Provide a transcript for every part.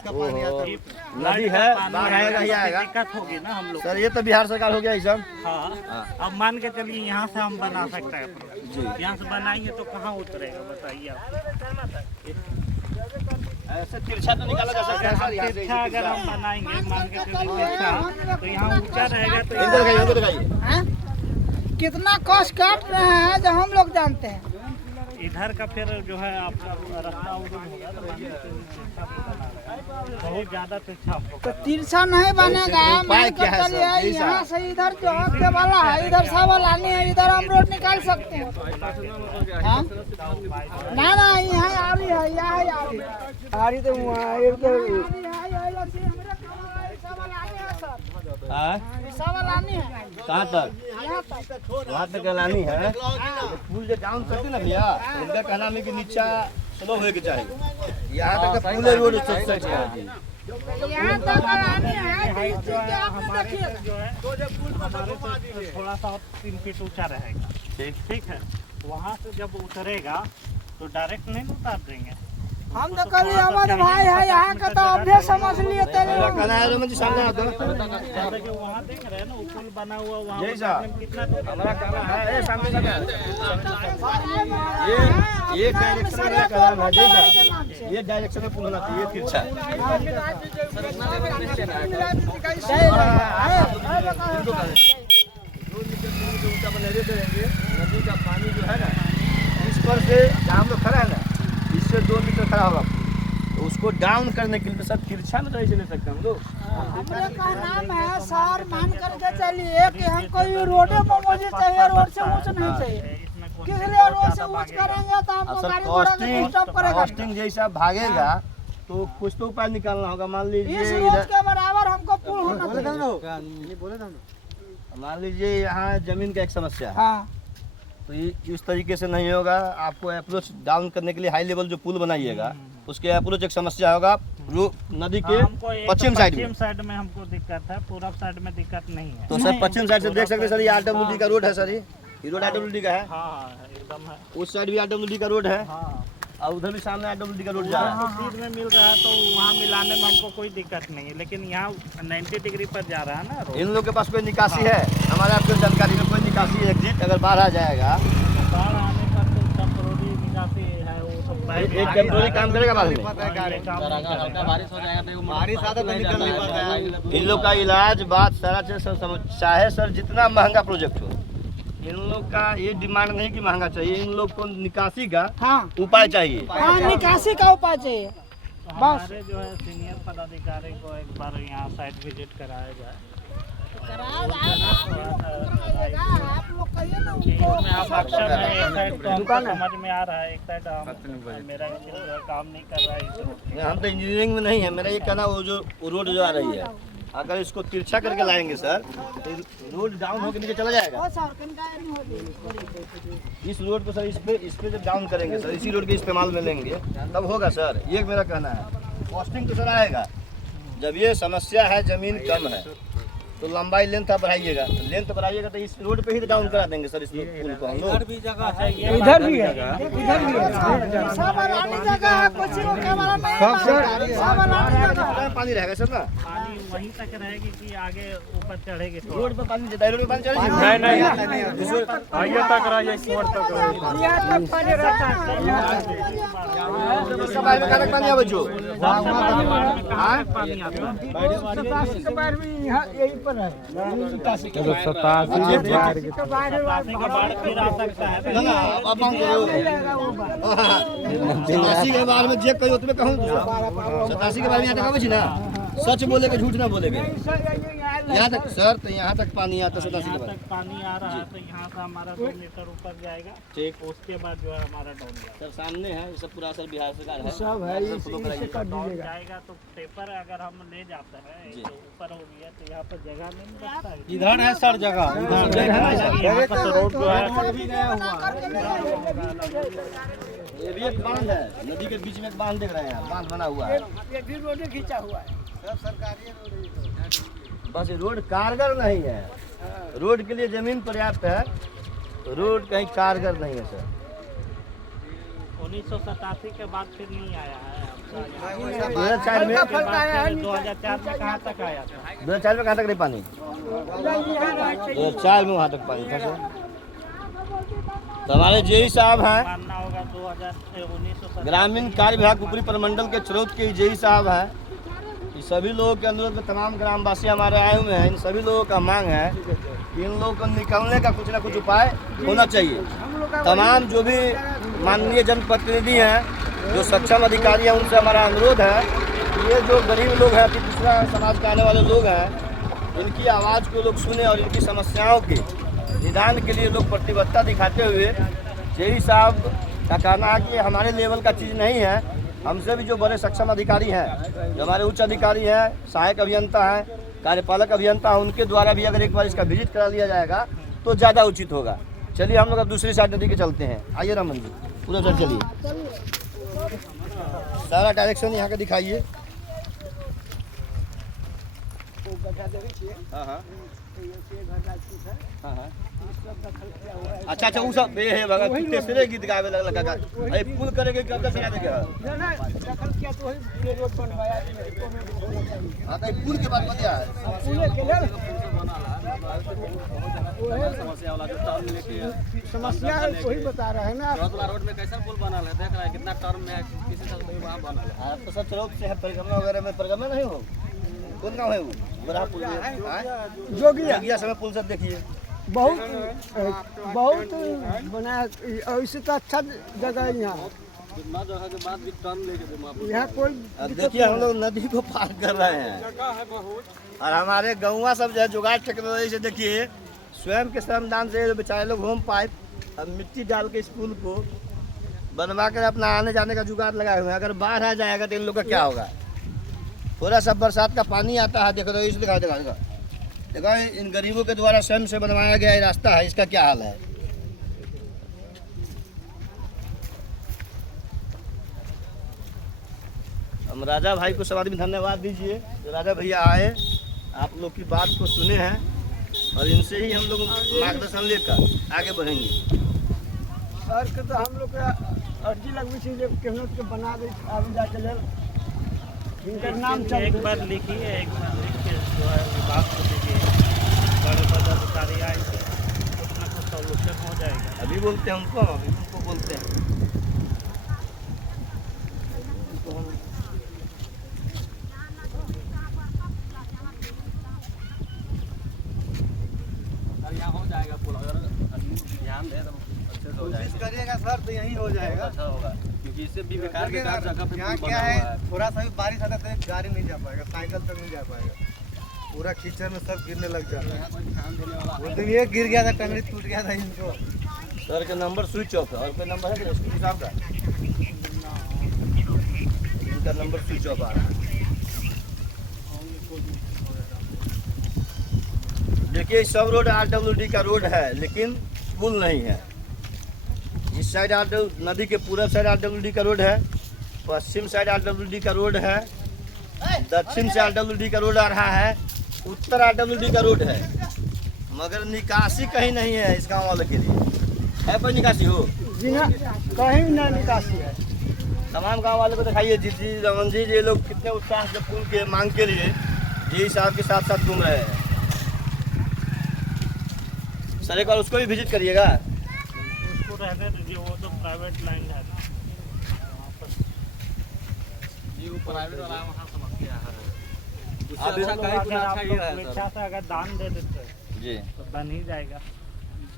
नदी है, बाढ़ आएगा ही आएगा, दिक्कत होगी ना हम लोग। सर ये तो बिहार सरकार हो गया ये सब। हाँ, अब मान के चलिए यहाँ से हम बना सकते हैं, यहाँ से बनाएंगे तो कहाँ उतरेगा बताइए आप। ऐसे तिरछा तो निकाला जा सकता है सर, यहाँ से तिरछा अगर हम बनाएंगे मान के चलिए तिरछा, तो यहाँ ऊंचा रहेगा तो इधर दिखाइए। कितना कष्ट काट रहे हैं जो हम लोग जानते हैं। इधर का फिर जो है आपका रास्ता उधर होगा तो मान के चलिए तिरछा भी बना रहेगा, बहुत ज्यादा तिरछा होगा। तो तिरछा नहीं बनेगा, मान के चलिए यहाँ से इधर जो हक वाला है इधर सावलानी है, इधर हम रोड निकाल सकते हैं। हाँ? ना ना यहाँ आरी है, यहाँ आरी तो सावलानी है। कहाँ तक? वहाँ तक लानी है। पुल जो डाउन करते ना भैया, उनका कहना है कि नीचा स्लो होए के चाहिए। यहाँ तक पुल रोड सच है। यहाँ तक लानी है, इस चीज़ के आप लोग देखिए। जो है हमारे से थोड़ा सा 3 फीट ऊंचा रहेगा, ठीक है। वहाँ से जब उतरेगा तो डायरेक्ट नहीं उतार देंगे। हम तो कल हमारे भाई है यहाँ का तो अभ्यास समझ लिए तेरे लोग। कहना है मुझे सामने आ दो। जैसे कि वहाँ देख रहे हैं ना, पुल बना हुआ वहाँ यही साहब, कितना हमारा कहना है ये सामने का ये डायरेक्शन में कहना है जैसा ये डायरेक्शन में पुल होना चाहिए तिरछा। ऊंचा बनेरे करेंगे, नदी का पानी जो है ना इस पर से हम लोग खड़ा है ना, इससे 2 मीटर खड़ा होगा, तो उसको डाउन करने के लिए सब तिरछा में तो ऐसे ले सकते हम लोग। हमारे का नाम है सर, मान करके चलिए कि हमको ये रोडे पर मुझे चाहिए, रोड से ऊंच नहीं चाहिए। किस लिए रोड से ऊंच करेंगे तो हमको गाड़ी घोड़ा को स्टॉप करेगा। कॉस्टिंग जैसा भागेगा तो कुछ तो उपाय निकालना होगा। मान लीजिए इस रोड के बराबर हमको पुल होना चाहिए। मान लीजिए यहाँ जमीन का एक समस्या है, हाँ, तो ये इस तरीके से नहीं होगा। आपको अप्रोच डाउन करने के लिए हाई लेवल जो पुल बनाइएगा उसके अप्रोच एक समस्या होगा नदी के पश्चिम साइड में हमको दिक्कत है, पूरब साइड में दिक्कत नहीं है। तो सर पश्चिम साइड से देख सकते हैं सर, ये आरडब्ल्यूडी का रोड है सर, ये रोड आरडब्ल्यूडी का है। हाँ एकदम है। उस साइड भी आरडब्ल्यूडी का रोड है हाँ, और उधर भी सामने आरडब्ल्यूडी का रोड जा रहा है। सीध में मिल रहा है तो वहाँ मिलाने में हमको कोई दिक्कत नहीं है, लेकिन यहाँ 90 डिग्री पर जा रहा है ना रोड। इन लोग के पास कोई निकासी है? हमारे आपको जानकारी में कोई निकासी एग्जिट अगर बाढ़ आ जाएगा, बाढ़ आने पर तो टेम्पोररी निकासी है, वो सब एक टेम्पोररी काम करेगा बाद में। बारिश हो जाएगा तो बारिश आता तो निकल नहीं पाता है। इन लोग का इलाज बात सारा चीज चाहे सर जितना महंगा प्रोजेक्ट हो, इन लोग का ये डिमांड नहीं कि महंगा चाहिए, इन लोग को निकासी का हाँ, उपाय चाहिए। हाँ, निकासी का उपाय चाहिए। हमारे जो है सीनियर पदाधिकारी को एक बार यहाँ साइट विजिट कराया जाए। आप लोग कहिए ना इसमें आप अक्षर है, एक साइड तो हमको समझ में आ रहा है, एक साइड मेरा काम नहीं कर रहा है। हम तो इंजीनियरिंग में नहीं है, मेरा ये कहना वो जो रोड जो आ रही है, अगर इसको तिरछा करके लाएंगे सर तो रोड डाउन होकर नीचे चला जाएगा। इस रोड को सर इस पे जब डाउन करेंगे सर, इसी रोड के इस्तेमाल में लेंगे तब होगा सर, ये मेरा कहना है। कॉस्टिंग तो सर आएगा, जब ये समस्या है जमीन कम है तो लंबाई लेंथ आप बढ़ाइएगा, लेंथ बढ़ाइएगा तो इस रोड पे ही डाउन करा देंगे सर इस पुल को हम लोग। इधर भी जगह है, इधर भी है, इधर भी है, सावलानी जगह है, कुछ रोड के बारे में सावलानी जगह पानी रहेगा सर ना, पानी वहीं तक रहेगी कि आगे ऊपर चढ़ेगे। रोड पे पानी जाता है, रोड पे पानी चढ़ेगी नहीं आइए तक रहा है, एक मोड़ तक यहाँ तक पानी रहता है। उसके बाद में कनक पानी आवे जो पानी आता है। के बारे में यहाँ यही पर है। 87 का बाढ़ फिर आ सकता है। सतासी के बारे में जे कहियो तुम्हें कहूँ 87 के बारे में यहाँ तक आवे ना, सच बोले के झूठ ना बोले के। यहाँ तक सर, तो यहाँ तक पानी आता है 87 के यहाँ बाद। तक पानी आ रहा है तो यहाँ से हमारा 2 मीटर ऊपर जाएगा, ठीक, उसके बाद जो है हमारा डाउन जाएगा। सर सामने है, ये सब पूरा सर बिहार सरकार है, सब है, डाउन जाएगा तो पेपर अगर हम ले जाते हैं तो ऊपर हो गया तो यहाँ पर जगह नहीं बचता है। इधर है सर जगह, यहाँ पर तो रोड जो है ये भी एक बांध है, नदी के बीच में एक बांध देख रहे हैं, बांध बना हुआ है। ये भी रोड खींचा हुआ है। बस रोड कारगर नहीं है, रोड के लिए जमीन पर्याप्त है, रोड कहीं कारगर नहीं है सर। 1987 के बाद फिर नहीं आया है। 2004 में 2004 में कहाँ तक आया था? 2004 में कहाँ तक नहीं पानी? 2004 में वहाँ तक पानी था सर। तो हमारे जेई साहब हैं, मानना होगा 1987 ग्रामीण कार्य विभाग ऊपरी प्रमंडल के चरौत के जेई साहब हैं। ये सभी लोगों के अनुरोध में तमाम ग्रामवासी हमारे आए हुए हैं। इन सभी लोगों का मांग है कि इन लोगों को निकलने का कुछ ना कुछ उपाय होना चाहिए। तमाम जो भी माननीय जनप्रतिनिधि हैं, जो सक्षम अधिकारी हैं, उनसे हमारा अनुरोध है कि ये जो गरीब लोग हैं, अति पिछड़ा समाज के आने वाले लोग हैं, इनकी आवाज़ को लोग सुने और इनकी समस्याओं के निदान के लिए लोग प्रतिबद्धता दिखाते हुए जेई साहब का कहना है कि हमारे लेवल का चीज़ नहीं है। हमसे भी जो बड़े सक्षम अधिकारी हैं, जो हमारे उच्च अधिकारी हैं, सहायक अभियंता हैं, कार्यपालक अभियंता हैं, उनके द्वारा भी अगर एक बार इसका विजिट करा लिया जाएगा तो ज़्यादा उचित होगा। चलिए हम लोग अब दूसरी साइड नदी के चलते हैं। आइए रमन जी, पूरा चल चलिए, सारा डायरेक्शन यहाँ का दिखाइए। हाँ हाँ हाँ हाँ अच्छा अच्छा वो सब ये है भगा कितने सिरे गीत गावे लगा का अरे पुल करेंगे कब तक चला देगा? हाँ तो पुल के बाद बतिया है समस्या वही बता रहे हैं ना। रोड में कैसा पुल बना है, देख रहा है कितना टर्म में किसी तरह वहाँ बना है। आप तो सब चलो से परिक्रमा वगैरह में परिक्रमा नहीं हो, कौन गाँव है वो बड़ा पुल जोगिया समय पुल सब देखिए बहुत बना, इससे तो अच्छा जगह है यहाँ। कितना जगह के बाद भी टर्न लेके यहाँ कोई अब देखिए हम लोग नदी को पार कर रहे हैं और हमारे गौवा सब जो है जुगाड़ टेक्नोलॉजी से देखिए स्वयं के श्रमदान से बेचारे लोग होम पाइप अब मिट्टी डाल के इस पुल को बनवा कर अपना आने जाने का जुगाड़ लगाए हुए हैं। अगर बाढ़ आ जाएगा तो इन लोग का क्या होगा? थोड़ा सा बरसात का पानी आता है, देखो तो इसे दिखा देखो इन गरीबों के द्वारा स्वयं से बनवाया गया ये रास्ता है, इसका क्या हाल है? हम राजा भाई को सब आदमी धन्यवाद दीजिए, जो राजा भैया आए, आप लोग की बात को सुने हैं और इनसे ही हम लोग मार्गदर्शन लेकर आगे बढ़ेंगे। सर के तो हम लोग का अर्जी लगवी थी केहनो के बना दे आगे जाके ले इनका नाम चल एक बार लिखिए, एक बार लिख के जो है विभाग को दीजिए, बड़े पदाधिकारी आएंगे, कुछ ना कुछ सॉल्यूशन हो जाएगा। अभी बोलते हैं उनको, अभी उनको बोलते हैं। यहाँ हो जाएगा पुल, अगर ध्यान दे तो अच्छे से हो जाएगा। करिएगा सर तो यही हो जाएगा, अच्छा होगा, क्योंकि इससे भी बेकार के जगह पे यहाँ पुल क्या बना है, हुआ है। थोड़ा सा भी बारिश आता है तो गाड़ी नहीं जा पाएगा, साइकिल तक नहीं जा पाएगा, पूरा कीचड़ में सब गिरने लग जाता है। यहाँ कोई ध्यान देने वाला उस दिन ये गिर गया था, टंगड़ी टूट गया था इनको। सर का नंबर स्विच ऑफ है और कोई नंबर है एसपी साहब का? इनका नंबर स्विच ऑफ आ रहा है। देखिए सब रोड आरडब्ल्यूडी का रोड है लेकिन पुल नहीं है। इस साइड नदी के पूर्व साइड आरडब्ल्यूडी का रोड है, पश्चिम साइड आरडब्ल्यूडी का रोड है, दक्षिण से आरडब्ल्यूडी का रोड आ रहा है, उत्तर आरडब्ल्यूडी का रोड है, मगर निकासी कहीं नहीं है इस गाँव वाले के लिए। है कोई निकासी हो? जी ना, कहीं ना निकासी है। तमाम गाँव वाले को दिखाइए, जी रमन जी ये लोग कितने उत्साह से पुल के मांग के लिए जी साहब के साथ साथ घूम रहे हैं। सर एक बार उसको भी विजिट करिएगा। उसको रहने दीजिए, वो तो प्राइवेट लाइन है ना, ये वो प्राइवेट वाला वहाँ समस्या है। उससे अभी अच्छा कहीं कुछ अच्छा ये है स्वेच्छा सर। से अगर दान दे देते जी तो बन ही जाएगा।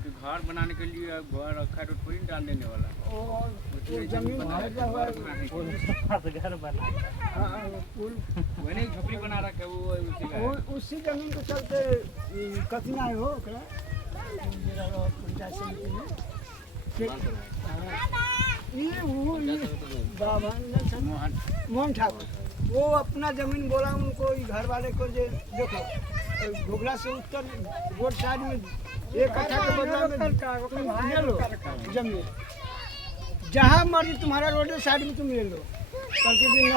घर बनाने के लिए घर रखा है तो कोई नहीं डाल देने वाला। वो जमीन खरीदा हुआ है, पुल के पास घर बना है। हाँ, पुल वही नहीं झोपड़ी बना रखे वो उसी का है। उसी जमीन के चलते कथी ना हो ओकरा जरा पंचायत समिति में बाबा मोहन ठाकुर वो अपना जमीन बोला उनको घर वाले को जे देखो घोगला से उत्तर रोड साइड में 1 कट्ठा के बदला में ले लो जमीन, जहाँ मर्जी तुम्हारा रोड साइड में तुम ले लो, कल के दिन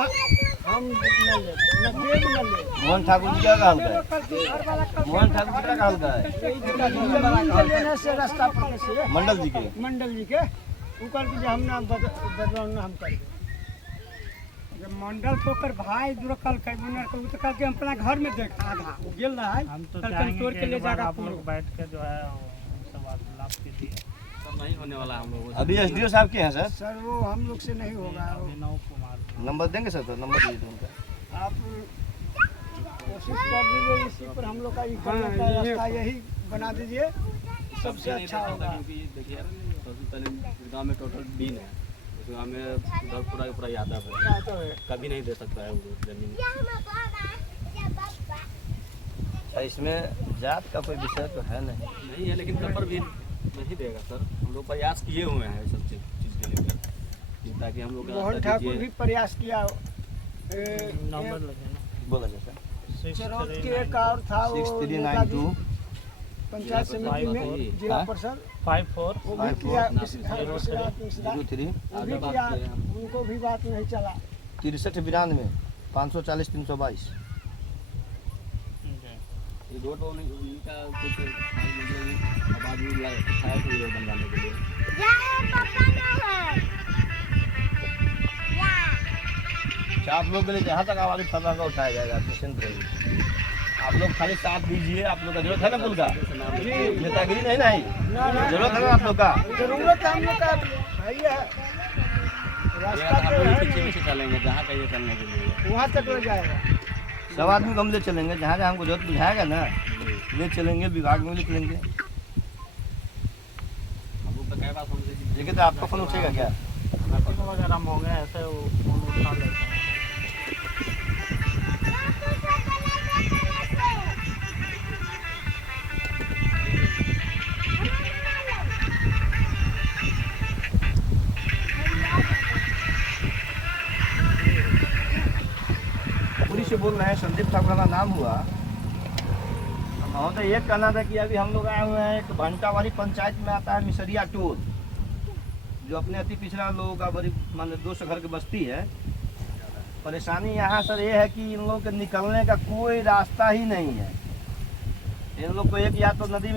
हम न ले न देव न ले। मोहन ठाकुर जी का काम है, मोहन ठाकुर जी का काम है लेने से रास्ता पर से मंडल जी के। मंडल जी के वो कर दीजिए, हम नाम बदलाव हम कर दें। जब मंडल पोकर भाई दूर कल कैबिनर को तो कल के हम अपना घर में देखा आधा वो गेल रहा है, हम तो कल चाहेंगे तोड़ कि के ले एक बार जाएगा आप पूरा। लोग बैठ के जो है उनसे वार्तालाप कीजिए। सब नहीं होने वाला हम लोगों से। अभी एसडीओ साहब के हैं सर, सर वो हम लोग से नहीं होगा। अभिनव कुमार नंबर देंगे सर, तो नंबर दीजिए उनका। आप कोशिश कर दीजिए इसी पर हम लोग का ही करने का रास्ता यही बना दीजिए, सबसे अच्छा होगा। क्योंकि देखिए सबसे पहले इस गाँव में टोटल 20 है, इस गाँव में उधर पूरा यादव है, कभी नहीं दे सकता है वो जमीन। इसमें जात का कोई विषय तो है नहीं। नहीं है, लेकिन पेपर भी नहीं देगा सर। हम लोग प्रयास किए हुए हैं सब चीज़ के लेकर, ताकि हम लोग मोहन ठाकुर भी प्रयास किया। नंबर लगे ना बोला जाए सर, चरौद के एक और था वो 6392 पंचायत समिति में जिला परिषद 54 वो भी किया, किसी घर में किसी रात में 03 वो भी किया, उनको भी बात नहीं चला। 6392 540 322। ये रोड वो नहीं, उनका कुछ मतलब आवाज भी उठाया कोई रोड बनवाने के लिए। अच्छा, आप लोग के लिए जहाँ तक आवाज़ उठा होगा उठाया जाएगा, आप निश्चिंत रहिए। आप लोग खाली साथ दीजिए, आप लोग का जरूरत है ना पुल का, नेतागिरी नहीं ना ही, जरूरत है ना आप लोग का। जरूरत है हम लोग का भाई है, रास्ता हम तो लोग है पीछे नहीं, पीछे चलेंगे जहाँ कहिए चलने के लिए। वहाँ तक हो जाएगा। सब आदमी को हम ले चलेंगे, जहाँ जहाँ हमको जरूरत बुझाएगा ना ले चलेंगे, विभाग में लिख लेंगे। हम लोग तो कई बार समझे देखिए तो आपका फोन उठेगा क्या? मीटिंग वगैरह हो गए ऐसे वो फोन उठा लेते हैं। पुलिस से बोल रहे हैं, संदीप ठाकुर का नाम हुआ। तो ये कहना था कि अभी हम लोग आए हुए हैं, एक भंटावाली पंचायत में आता है मिसरिया टोल, जो अपने अति पिछड़ा लोगों का बड़ी मान 200 घर की बस्ती है। परेशानी यहाँ सर ये है कि इन लोगों के निकलने का कोई रास्ता ही नहीं है। इन लोग को एक या तो नदी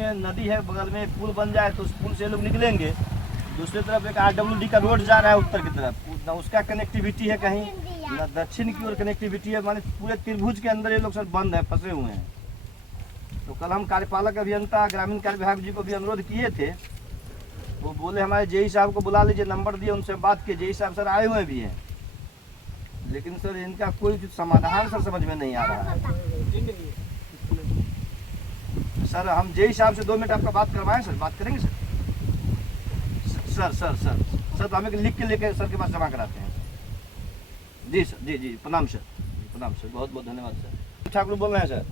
है बगल में, एक पुल बन जाए तो उस पुल से लोग निकलेंगे। दूसरी तरफ एक RWD का रोड जा रहा है उत्तर की तरफ, ना उसका कनेक्टिविटी है कहीं, ना दक्षिण की ओर कनेक्टिविटी है। माने पूरे त्रिभुज के अंदर ये लोग सर बंद है, फंसे हुए हैं। तो कल हम कार्यपालक अभियंता ग्रामीण कार्य विभाग जी को भी अनुरोध किए थे, वो बोले हमारे जेई साहब को बुला लीजिए, नंबर दिए, उनसे बात किए। जेई साहब सर आए हुए भी हैं, लेकिन सर इनका कोई समाधान सर समझ में नहीं आ रहा है। सर हम जेई साहब से 2 मिनट आपका बात करवाएं सर, बात करेंगे sir? Sir sir sir sir तो हमें लिख के लेके सर के पास जमा कराते हैं। जी सर, जी जी, प्रणाम सर, प्रणाम सर, बहुत बहुत धन्यवाद सर। ठाकुर बोल रहे हैं सर।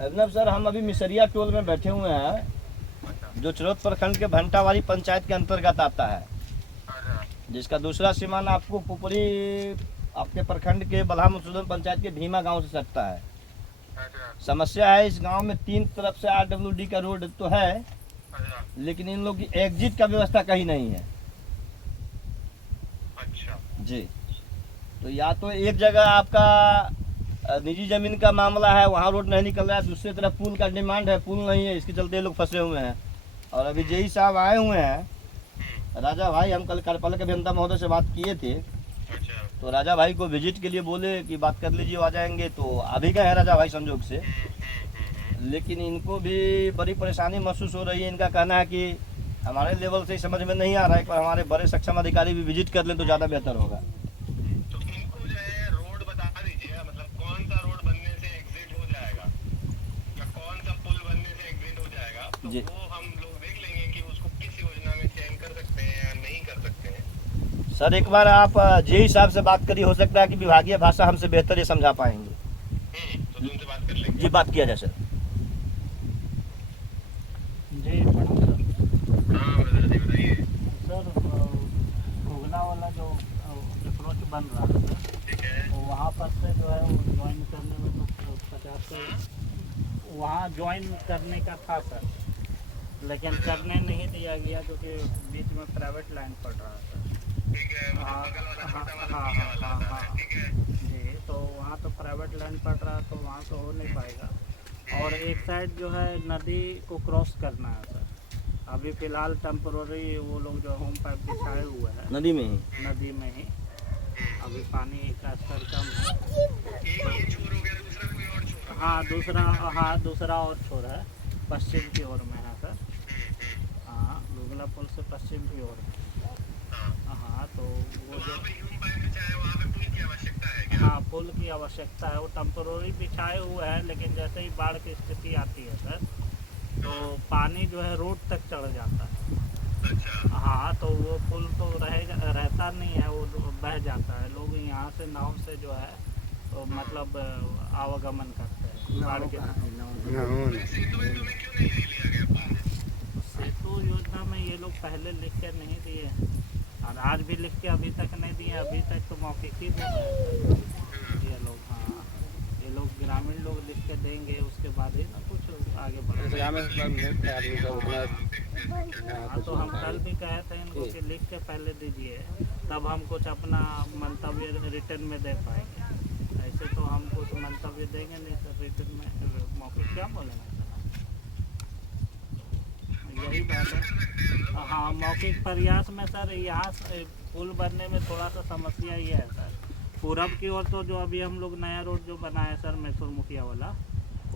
अभिनव सर, हम अभी मिसरिया टोल में बैठे हुए हैं, जो चरौद प्रखंड के भंटावाली पंचायत के अंतर्गत आता है, जिसका दूसरा सीमाना आपको पुपरी आपके प्रखंड के बल्हा मसूदन पंचायत के भीमा गांव से सटता है। समस्या है, इस गांव में 3 तरफ से RWD का रोड तो है, लेकिन इन लोग की एग्जिट का व्यवस्था कहीं नहीं है। अच्छा जी, तो या तो एक जगह आपका निजी जमीन का मामला है, वहाँ रोड नहीं निकल रहा है, दूसरी तरफ पुल का डिमांड है, पुल नहीं है, इसके चलते ये लोग फंसे हुए हैं। और अभी जेई साहब आए हुए हैं, राजा भाई, हम कल कार्यपालक अभियंता महोदय से बात किए थे, अच्छा तो राजा भाई को विजिट के लिए बोले कि बात कर लीजिए, आ जाएंगे। तो अभी गए हैं राजा भाई संजोग से, लेकिन इनको भी बड़ी परेशानी महसूस हो रही है। इनका कहना है कि हमारे लेवल से समझ में नहीं आ रहा है, पर हमारे बड़े सक्षम अधिकारी भी विजिट कर लें तो ज़्यादा बेहतर होगा। तो इनको जो है रोड बता दीजिए, मतलब कौन सा रोड बनने से एग्जिट हो जाएगा या कौन सा पुल बनने से एग्जिट हो जाएगा, तो जी। वो हम लोग देख लेंगे कि उसको किस योजना में चयन कर सकते हैं या नहीं कर सकते हैं। सर एक बार आप जेई साहब से बात करिए, हो सकता है कि विभागीय भाषा हमसे बेहतर ये समझा पाएंगे। तो तुमसे बात कर लेंगे। जी, बात किया जाए सर। जी प्रणाम सर। हाँ जी बताइए। सर घुगना वाला जो अप्रोच बन रहा है सर, ठीक है। तो वहाँ पर से जो है वो ज्वाइन करने में तो 50 से वहाँ ज्वाइन करने का था सर, लेकिन करने नहीं दिया गया क्योंकि बीच में प्राइवेट लाइन पड़ रहा है सर। ठीक है, हाँ बगल वाला हाँ छोटा वाला हाँ नीचे वाला हाँ होता है, हाँ ठीक है। जी, तो वहाँ तो प्राइवेट लाइन पड़ रहा है, तो वहाँ तो हो नहीं पाएगा। और एक साइड जो है नदी को क्रॉस करना है सर, अभी फिलहाल टेम्पोररी वो लोग जो होम पाइप बिछाए हुए हैं नदी में ही। नदी में ही, अभी पानी का स्तर कम है। ये छोर हो गया, दूसरा कोई और छोर? हाँ दूसरा और छोर है, पश्चिम की ओर में है सर। हाँ, दुगला पुल से पश्चिम की ओर में। हाँ, तो वो जो ह्यूम पाइप बिछाया है, वहाँ पे पुल की आवश्यकता है क्या? हाँ, पुल की आवश्यकता है। वो टेम्पोररी बिछाए हुए हैं, लेकिन जैसे ही बाढ़ की स्थिति आती है सर, तो पानी जो है रोड तक चढ़ जाता है। अच्छा। हाँ, तो वो पुल तो रहता नहीं है, वो बह जाता है। लोग यहाँ से नाव से जो है तो मतलब आवागमन करते हैं बाढ़ के। सेतु में क्यों नहीं लिया गया पुल? सेतु योजना में ये लोग पहले लिख के नहीं दिए और आज भी लिख के अभी तक नहीं दिए। अभी तक तो मौखिक ही दे रहे हैं ये लोग। हाँ, ये लोग ग्रामीण लोग लिख के देंगे, उसके बाद ही ना कुछ आगे बढ़ेगा। हाँ, तो हम कल भी कहे थे इनको कि लिख के पहले दीजिए, तब हम कुछ अपना मंतव्य रिटर्न में दे पाएंगे। ऐसे तो हम कुछ मंतव्य देंगे नहीं सर रिटर्न में, मौखिक क्या बोलेंगे सर। यही बात है। हाँ, मौखिक प्रयास में सर यहाँ पुल बनने में थोड़ा सा समस्या ये है सर, पूरब की ओर तो जो अभी हम लोग नया रोड जो बनाए सर मैथुर मुखिया वाला,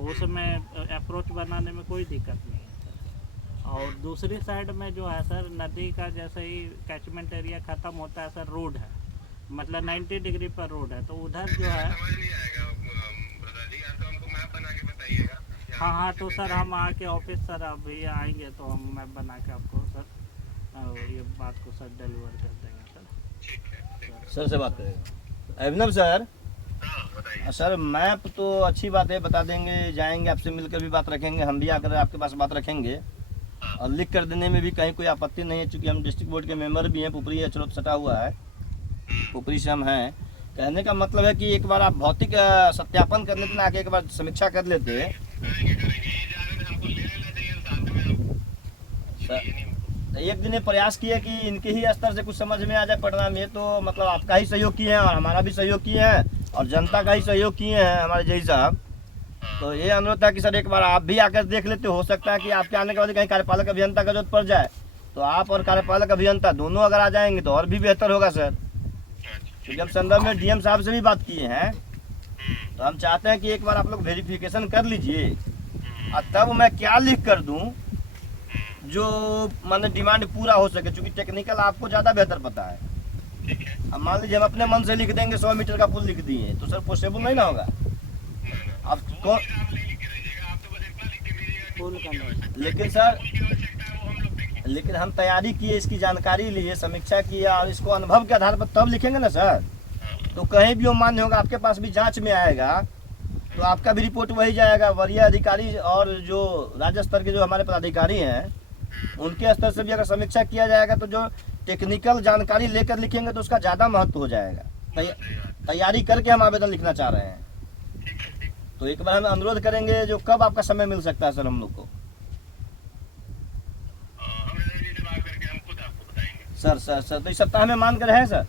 उसमें अप्रोच बनाने में कोई दिक्कत नहीं है सर। और दूसरी साइड में जो है सर, नदी का जैसे ही कैचमेंट एरिया ख़त्म होता है सर, रोड है, मतलब 90 डिग्री पर रोड है, तो उधर जो है। समझ नहीं आएगा ब्रदर जी, आप तो हमको मैप बना के बताइएगा। हाँ, तो सर हम आके ऑफिस सर अभी आएंगे तो हम मैप बना के आपको सर ये बात को सर डिलीवर कर देंगे सर। ठीक है। सर से बात करेंगे। अभिनव सर, हाँ, बताइए। सर मैप तो अच्छी बात है, बता देंगे, जाएंगे आपसे मिलकर भी बात रखेंगे, हम भी आकर आपके पास बात रखेंगे और लिख कर देने में भी कहीं कोई आपत्ति नहीं है, क्योंकि हम डिस्ट्रिक्ट बोर्ड के मेंबर भी हैं। पुपरी अचरोत सटा हुआ है, पुपरी से हम हैं। कहने का मतलब है कि एक बार आप भौतिक सत्यापन करने के लिए आके एक बार समीक्षा कर लेते। करेंगे। ये जा रहे थे, हमको ले लेना चाहिए साथ में अब। सर, ये नहीं एक दिन ये प्रयास किए कि इनके ही स्तर से कुछ समझ में आ जाए पटना में, तो मतलब आपका ही सहयोग किए हैं और हमारा भी सहयोग किए हैं और जनता का ही सहयोग किए हैं हमारे जय साहब। तो ये अनुरोध था कि सर एक बार आप भी आकर देख लेते, हो सकता है कि आपके आने के बाद कहीं कार्यपालक अभियंता का जरूरत पड़ जाए, तो आप और कार्यपालक अभियंता दोनों अगर आ जाएंगे तो और भी बेहतर होगा सर। क्योंकि हम संदर्भ में डीएम साहब से भी बात किए हैं, तो हम चाहते हैं कि एक बार आप लोग वेरिफिकेशन कर लीजिए और तब मैं क्या लिख कर दूं जो माने डिमांड पूरा हो सके, क्योंकि टेक्निकल आपको ज़्यादा बेहतर पता है। अब मान लीजिए हम अपने मन से लिख देंगे 100 मीटर का पुल लिख दिए, तो सर पॉसिबल नहीं ना होगा। अब कौन, पुल का नहीं। लेकिन सर, लेकिन हम तैयारी किए, इसकी जानकारी लिए, समीक्षा किया और इसको अनुभव के आधार पर तब लिखेंगे ना सर, तो कहीं भी वो मान्य होगा, आपके पास भी जांच में आएगा, तो आपका भी रिपोर्ट वही जाएगा। वरीय अधिकारी और जो राज्य स्तर के जो हमारे पदाधिकारी हैं, उनके स्तर से भी अगर समीक्षा किया जाएगा, तो जो टेक्निकल जानकारी लेकर लिखेंगे तो उसका ज़्यादा महत्व हो जाएगा। तैयारी करके हम आवेदन लिखना चाह रहे हैं, तो एक बार हम अनुरोध करेंगे, जो कब आपका समय मिल सकता है सर हम लोग को? सर तो इस सप्ताह में मान कर है सर।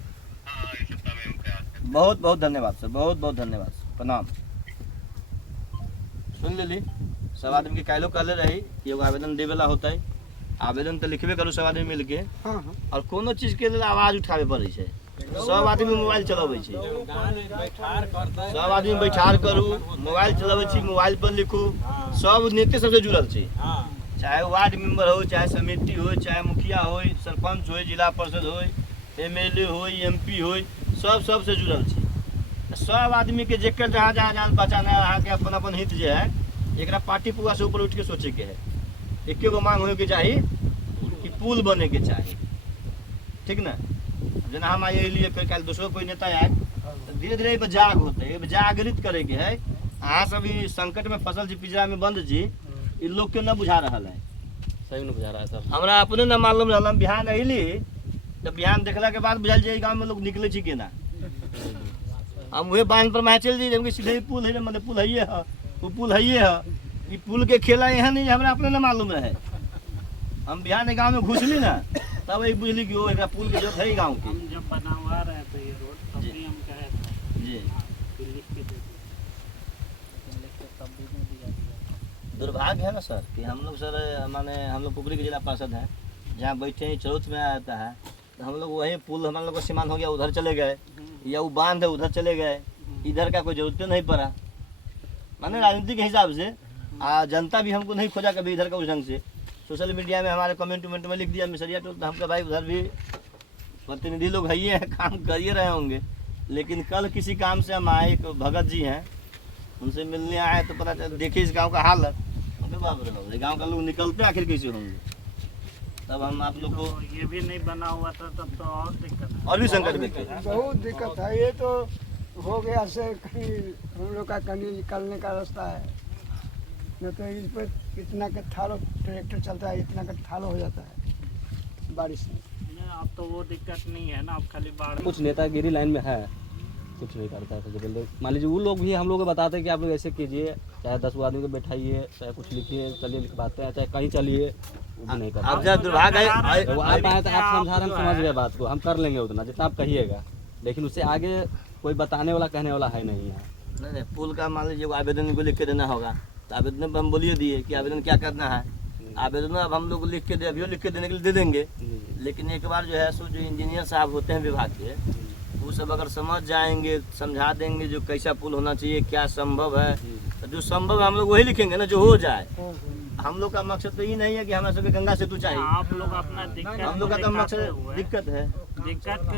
बहुत बहुत धन्यवाद सर, बहुत बहुत धन्यवाद, प्रणाम। सुन लेली, सब आदमी के काल्हो कहले रही कि एगो आवेदन देवेला होता है, आवेदन तो लिखबे करू सब आदमी मिल के। हाँ हाँ और कोनो चीज के लिए आवाज उठावे पड़े छै, सब आदमी मोबाइल चलाबै छै, सब आदमी बैठार करू, मोबाइल चलाबै छी, मोबाइल पर लिखू, सब नेते सबसे जुड़ल छै, चाहे वार्ड मेंबर हो, चाहे समिति हो, चाहे मुखिया हो, सरपंच हो, जिला परिषद हो, एमएलए हो, एमपी हो, सब से जुड़ल छै। सब आदमी के जेकर जहाँ जहाँ जान पहचान है, अहाँ के अपन अपन हित जे है, एकरा पार्टी पुआ से ऊपर उठ के सोचे के है। एके गो मांग होए के चाहिए कि पुल बने के चाहिए, ठीक ना। जना हम आए लिए, फिर कल दूसरो कोई नेता आए, तो धीरे धीरे पर जाग होते, जागृत करे के है। अहाँ सब ई संकट में फसल जी, पिंजरा में बंद जी, इ लोग के न बुझा रहा है, सही नहीं बुझा रहा है सर। हमरा अपने न मालूम रहल। हम बिहान अइली, तो बिहान देखला के बाद बुझल जे गांव में लोग निकले छी केना। हम वही बांध पर मैं चल जाइए, सीधे पुल है, मतलब पुल है, वो पुल है, ये पुल के खेला यहाँ नहीं, हमरा अपने न मालूम रहे। हम बिहार गांव में घुसली ना, तब एक बुझली कि वो एक पुल के जरूरत है गाँव की। हम जब बनवा रहे थे ये रोड, तब जी। भी हम कहे थे जी, हाँ, कि लिख के दे दो, लेकिन लिख के तब भी नहीं दिया गया। दुर्भाग्य है ना सर कि हम लोग सर माने हम लोग पुपरी के जिला पार्षद हैं, जहाँ बैठे हैं चौथ में आता है, तो हम लोग वही पुल हमारे लोग का सीमान हो गया उधर चले गए, या वो बांध है उधर चले गए, इधर का कोई जरूरत नहीं पड़ा। माने राजनीति के हिसाब से जनता भी हमको नहीं खोजा कभी इधर का उस ढंग से। सोशल मीडिया में हमारे कमेंट वमेंट में लिख दिया मिसरिया टोल, तो हमका भाई उधर भी प्रतिनिधि लोग है ही हैं, काम कर ही रहे होंगे। लेकिन कल किसी काम से हम आए, एक भगत जी हैं, उनसे मिलने आए तो पता चला देखिए इस गांव का हालत, बाप रे गाँव का लोग निकलते आखिर कैसे होंगे। तब हम आप लोग को तो ये भी नहीं बना हुआ था तब तो और दिक्कत है। और भी संकट में थे। बहुत दिक्कत है। ये तो हो गया से कहीं हम लोग का कहीं निकलने का रास्ता है, नहीं तो इस पर इतना का थालो ट्रैक्टर चलता है, इतना का थालो हो जाता है बारिश में। अब तो वो दिक्कत नहीं है ना, अब खाली बाढ़। कुछ नेतागिरी लाइन में है, कुछ नहीं करता है। मान लीजिए वो लोग भी हम लोग को बताते हैं कि आप लोग ऐसे कीजिए, चाहे 10 आदमी को बैठाइए, चाहे कुछ लिखिए, चलिए लिखवाते हैं, चाहे कहीं चलिए, वो भी नहीं करते। अब जब दुर्भाग्य है आप आए तो आप समझा रहे, हम समझ गए बात को, हम कर लेंगे उतना जितना आप कहिएगा, लेकिन उससे आगे कोई बताने वाला कहने वाला है नहीं यहाँ। नहीं पुल का मान लीजिए आवेदन को लिख के देना होगा, तो आवेदन पर हम बोलिए दिए कि आवेदन क्या करना है। आवेदन अब हम लोग लिख के दे, अभी लिख के देने के लिए दे देंगे, लेकिन एक बार जो है सो जो इंजीनियर साहब होते हैं विभाग के, वो सब अगर समझ जाएंगे, समझा देंगे जो कैसा पुल होना चाहिए, क्या संभव है, तो जो संभव है हम लोग वही लिखेंगे ना, जो हो जाए। हम लोग का मकसद तो ये नहीं है कि हमारे सबके गंगा सेतु चाहिए, आप लोग अपना दिक्कत हम लोग का तो मकसद दिक्कत है। दिक्कत